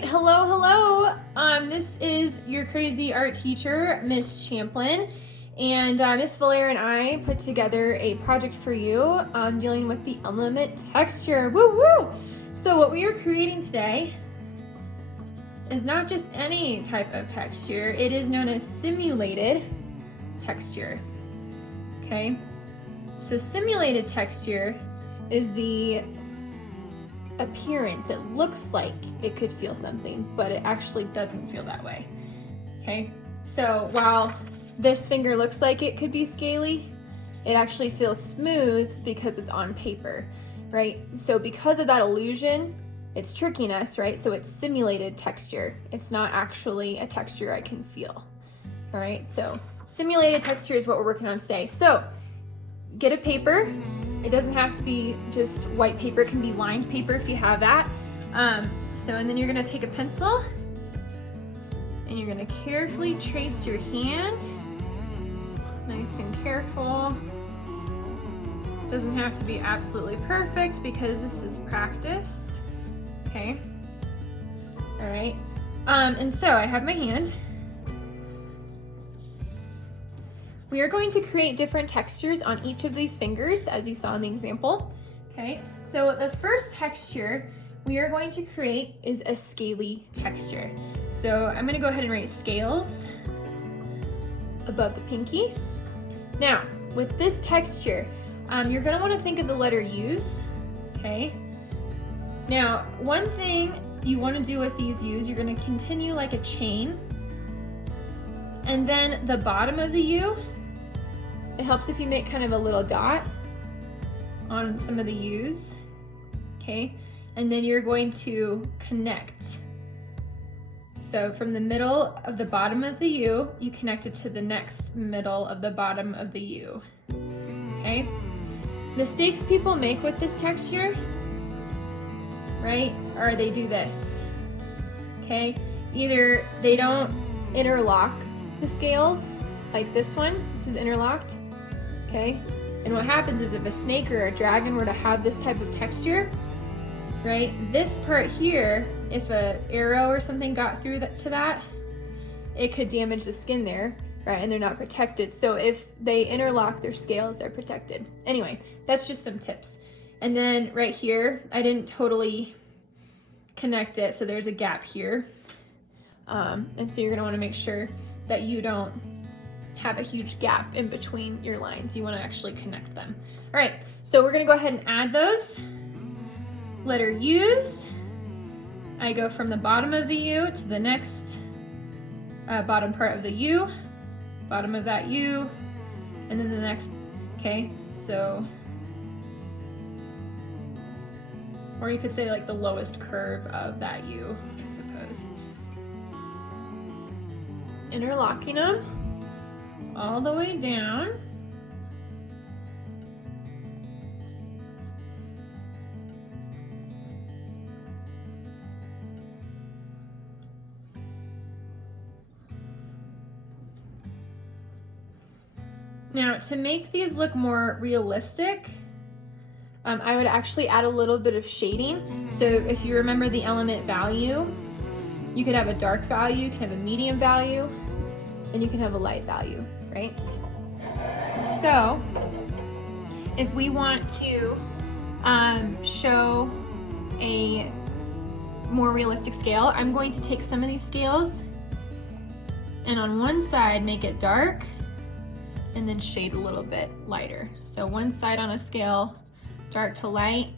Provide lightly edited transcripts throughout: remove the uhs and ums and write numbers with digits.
right, hello. This is your crazy art teacher, Miss Champlin, and Miss Valera and I put together a project for you dealing with the element texture. Woo woo! So what we are creating today is not just any type of texture, it is known as simulated texture. Okay, so simulated texture is the appearance. It looks like it could feel something, but it actually doesn't feel that way. Okay, so while this finger looks like it could be scaly, it actually feels smooth because it's on paper, right? So because of that illusion, it's tricking us, right? So it's simulated texture. It's not actually a texture I can feel. All right, so simulated texture is what we're working on today. So get a paper. It doesn't have to be just white paper, it can be lined paper if you have that. And then you're gonna take a pencil and you're gonna carefully trace your hand. Nice and careful. Doesn't have to be absolutely perfect because this is practice. Okay. All right. And so I have my hand. We are going to create different textures on each of these fingers, as you saw in the example. Okay, so the first texture we are going to create is a scaly texture. So I'm gonna go ahead and write scales above the pinky. Now, with this texture, you're gonna wanna think of the letter U's, okay? Now, one thing you wanna do with these U's, you're gonna continue like a chain, and then the bottom of the U, it helps if you make kind of a little dot on some of the U's, okay? And then you're going to connect. So from the middle of the bottom of the U, you connect it to the next middle of the bottom of the U, okay? Mistakes people make with this texture, right, or they do this, okay? Either they don't interlock the scales, like this one, this is interlocked, okay? And what happens is if a snake or a dragon were to have this type of texture, right, this part here, if an arrow or something got through to that, it could damage the skin there, right, and they're not protected. So if they interlock their scales, they're protected. Anyway, that's just some tips. And then right here, I didn't totally connect it, so there's a gap here. And so you're gonna wanna make sure that you don't have a huge gap in between your lines. You want to actually connect them. All right, so we're going to go ahead and add those. Letter U's. I go from the bottom of the U to the next bottom part of the U, bottom of that U, and then the next, okay? So, or you could say like the lowest curve of that U, I suppose. Interlocking them all the way down. Now, to make these look more realistic, I would actually add a little bit of shading. So if you remember the element value, you could have a dark value, you can have a medium value, and you can have a light value, right? So if we want to show a more realistic scale, I'm going to take some of these scales and on one side make it dark and then shade a little bit lighter. So one side on a scale, dark to light.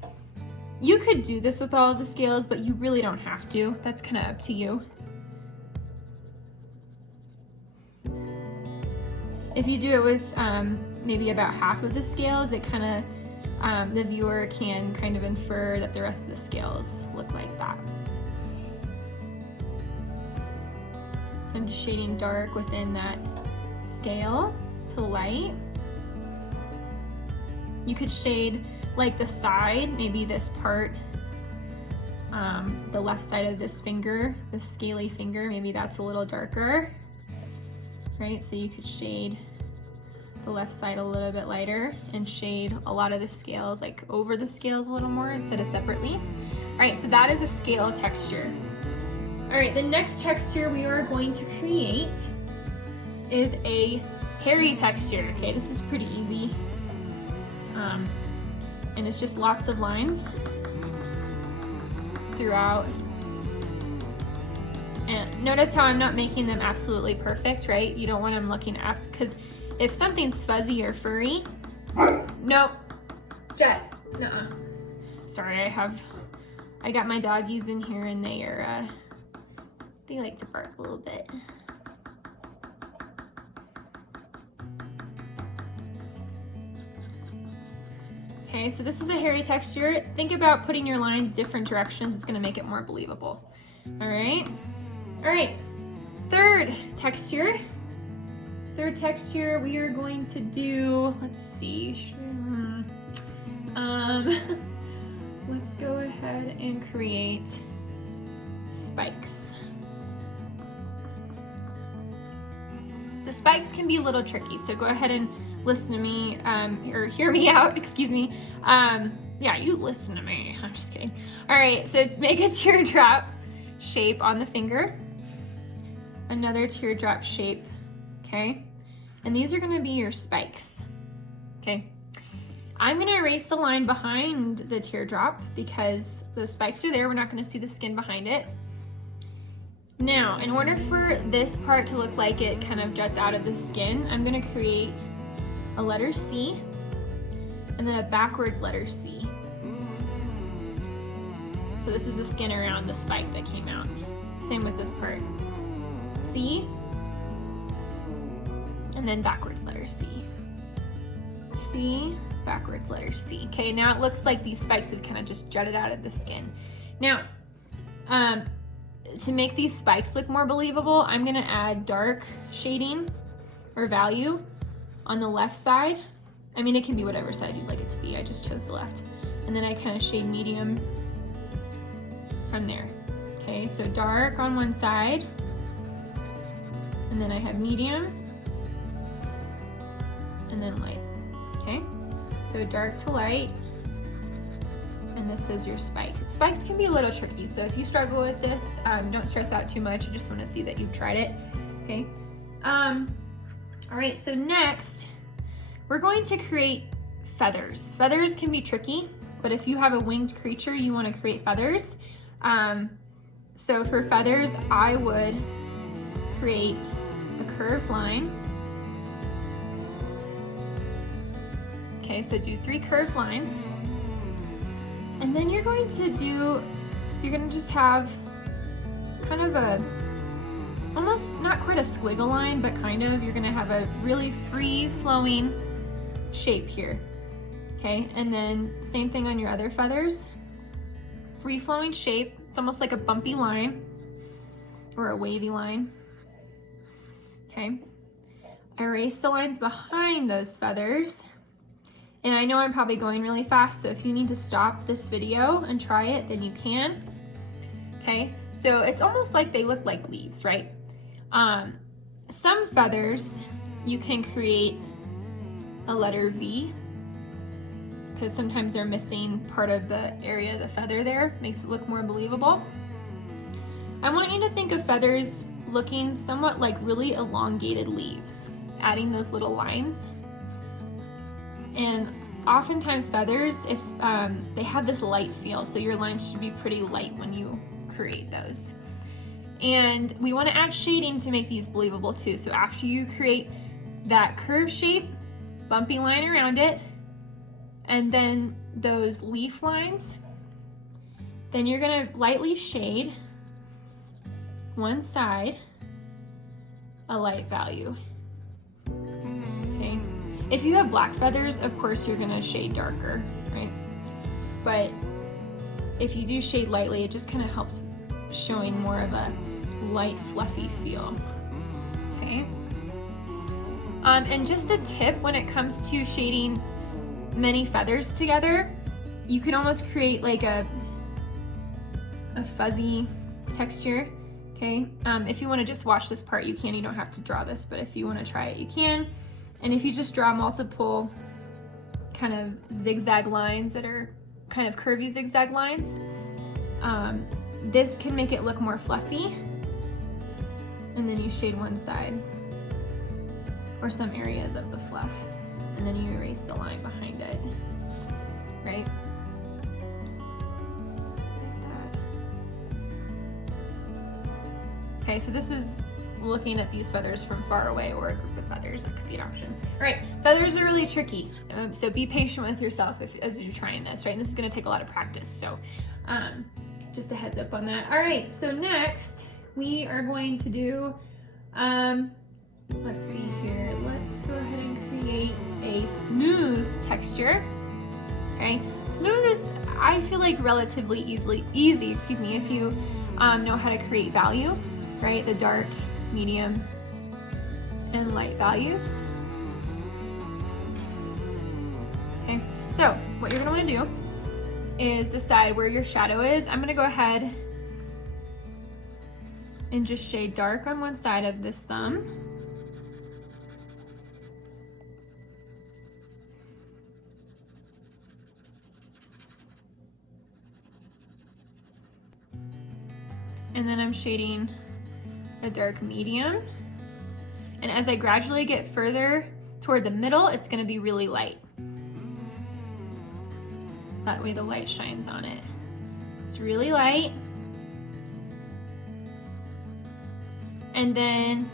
You could do this with all of the scales, but you really don't have to. That's kind of up to you. If you do it with maybe about half of the scales, it kind of, the viewer can kind of infer that the rest of the scales look like that. So I'm just shading dark within that scale to light. You could shade like the side, maybe this part, the left side of this finger, this scaly finger, maybe that's a little darker. Right, so you could shade the left side a little bit lighter and shade a lot of the scales like over the scales a little more instead of separately. All right, so that is a scale texture. All right, the next texture we are going to create is a hairy texture. Okay, this is pretty easy. And it's just lots of lines throughout. And notice how I'm not making them absolutely perfect, right? You don't want them looking because if something's fuzzy or furry, nope, Jet, nuh-uh. Sorry, I got my doggies in here and they like to bark a little bit. Okay, so this is a hairy texture. Think about putting your lines different directions. It's gonna make it more believable. All right, third texture. Third texture, we are going to do, let's see. Let's go ahead and create spikes. The spikes can be a little tricky, so go ahead and listen to me, or hear me out, excuse me. Yeah, you listen to me, I'm just kidding. All right, so make a teardrop shape on the finger. Another teardrop shape, okay? And these are gonna be your spikes, okay? I'm gonna erase the line behind the teardrop because those spikes are there. We're not gonna see the skin behind it. Now, in order for this part to look like it kind of juts out of the skin, I'm gonna create a letter C and then a backwards letter C. So this is the skin around the spike that came out. Same with this part. C, and then backwards letter C. C, backwards letter C. Okay, now it looks like these spikes have kind of just jutted out of the skin. Now, to make these spikes look more believable, I'm gonna add dark shading or value on the left side. I mean, it can be whatever side you'd like it to be. I just chose the left. And then I kind of shade medium from there. Okay, so dark on one side, and then I have medium, and then light. Okay, so dark to light, and this is your spike. Spikes can be a little tricky, so if you struggle with this, don't stress out too much. I just want to see that you've tried it. Okay. All right, so next we're going to create feathers. Feathers can be tricky, but if you have a winged creature, you want to create feathers. So for feathers, I would create a curved line. Okay, so do 3 curved lines. And then you're going to just have kind of a, almost not quite a squiggle line, but kind of, you're gonna have a really free flowing shape here. Okay, and then same thing on your other feathers. Free flowing shape, it's almost like a bumpy line or a wavy line. Okay, erase the lines behind those feathers. And I know I'm probably going really fast, so if you need to stop this video and try it, then you can. Okay, so it's almost like they look like leaves, right? Some feathers, you can create a letter V, because sometimes they're missing part of the area of the feather there, makes it look more believable. I want you to think of feathers looking somewhat like really elongated leaves, adding those little lines. And oftentimes feathers, if they have this light feel, so your lines should be pretty light when you create those. And we want to add shading to make these believable too. So after you create that curved shape, bumpy line around it, and then those leaf lines, then you're going to lightly shade one side a light value. Okay. If you have black feathers, of course you're gonna shade darker, right? But if you do shade lightly, it just kind of helps showing more of a light, fluffy feel, okay? And just a tip when it comes to shading many feathers together, you can almost create like a fuzzy texture, okay? If you wanna just watch this part, you can, you don't have to draw this, but if you wanna try it, you can. And if you just draw multiple kind of zigzag lines that are kind of curvy zigzag lines, this can make it look more fluffy And then you shade one side or some areas of the fluff, and then you erase the line behind it, right? Okay, so this is looking at these feathers from far away, or a group of feathers, that could be an option. All right, feathers are really tricky, so be patient with yourself as you're trying this, right? And this is gonna take a lot of practice, so just a heads up on that. All right, so next we are going to do, let's see here, let's go ahead and create a smooth texture. Okay, smooth is, I feel like, relatively easy, excuse me, if you know how to create value, right? The dark, medium, and light values. Okay, so what you're gonna wanna do is decide where your shadow is. I'm gonna go ahead and just shade dark on one side of this thumb. And then I'm shading a dark medium. And as I gradually get further toward the middle, it's gonna be really light. That way the light shines on it. It's really light. And then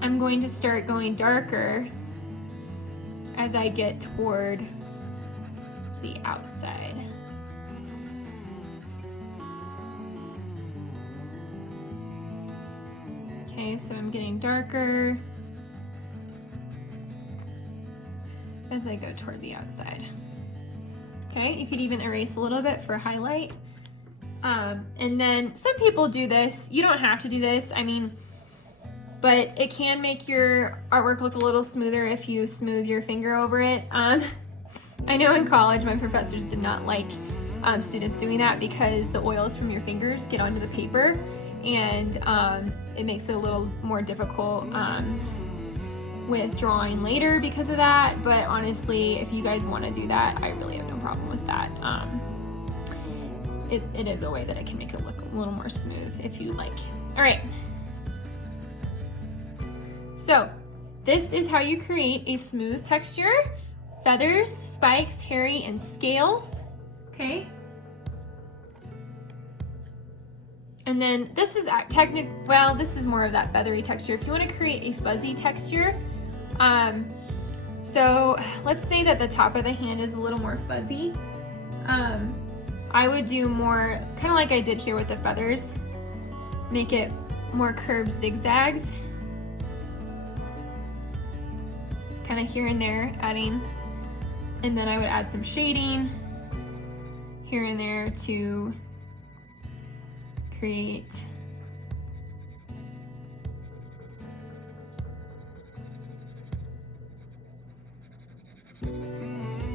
I'm going to start going darker as I get toward the outside. Okay, so I'm getting darker as I go toward the outside. Okay, you could even erase a little bit for highlight. And then some people do this. You don't have to do this, I mean, but it can make your artwork look a little smoother if you smooth your finger over it. I know in college my professors did not like students doing that because the oils from your fingers get onto the paper, and it makes it a little more difficult with drawing later because of that. But honestly, if you guys want to do that, I really have no problem with that. It is a way that I can make it look a little more smooth if you like. All right. So this is how you create a smooth texture: feathers, spikes, hairy, and scales. Okay. And then this is well, this is more of that feathery texture. If you want to create a fuzzy texture, so let's say that the top of the hand is a little more fuzzy. I would do more, kind of like I did here with the feathers, make it more curved zigzags, kind of here and there, adding, and then I would add some shading here and there to create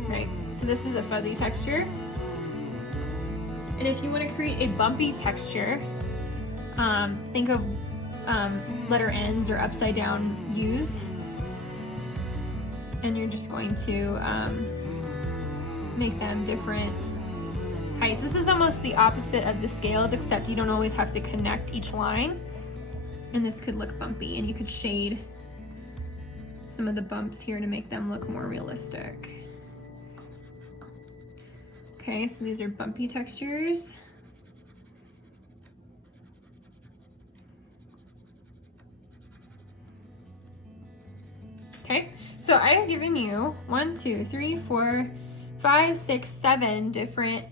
right. So this is a fuzzy texture. And if you want to create a bumpy texture, think of letter N's or upside down U's, and you're just going to make them different heights. This is almost the opposite of the scales, except you don't always have to connect each line, and this could look bumpy, and you could shade some of the bumps here to make them look more realistic. Okay, so these are bumpy textures. Okay, so I have given you 1, 2, 3, 4, 5, 6, 7 different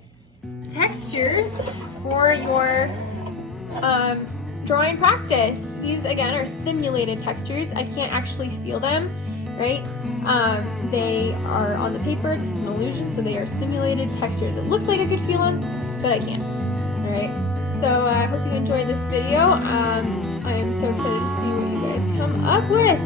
textures for your drawing practice. These again are simulated textures. I can't actually feel them, right? They are on the paper. This is an illusion, so they are simulated textures. It looks like I could feel them, but I can't. All right. So I hope you enjoyed this video. I am so excited to see what you guys come up with.